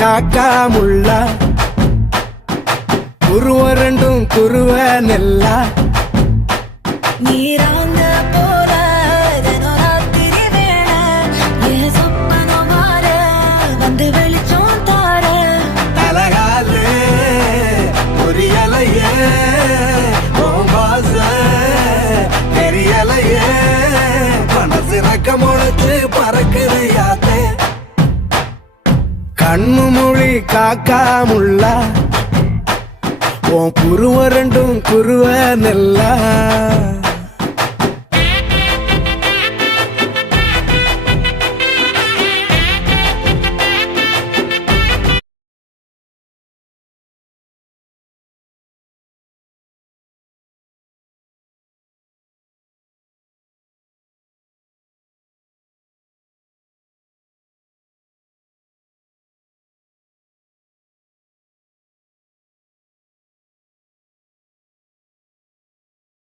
காக்கா முள்ளா குருவ ரெண்டும் குருவ நெல்லா நீராங்க போல தினராத்திரி வேளை என் சொப்பனம் மாற வந்து வெளிச்சம் தார அழகாலே புரியலையே பாச தெரியலையே மனசு ரக்க முளைச்சு பறக்குது யாத்தே கண்ணு மொழி காக்கா முள்ளா உன் குருவ ரெண்டும் குருவ நெல்லா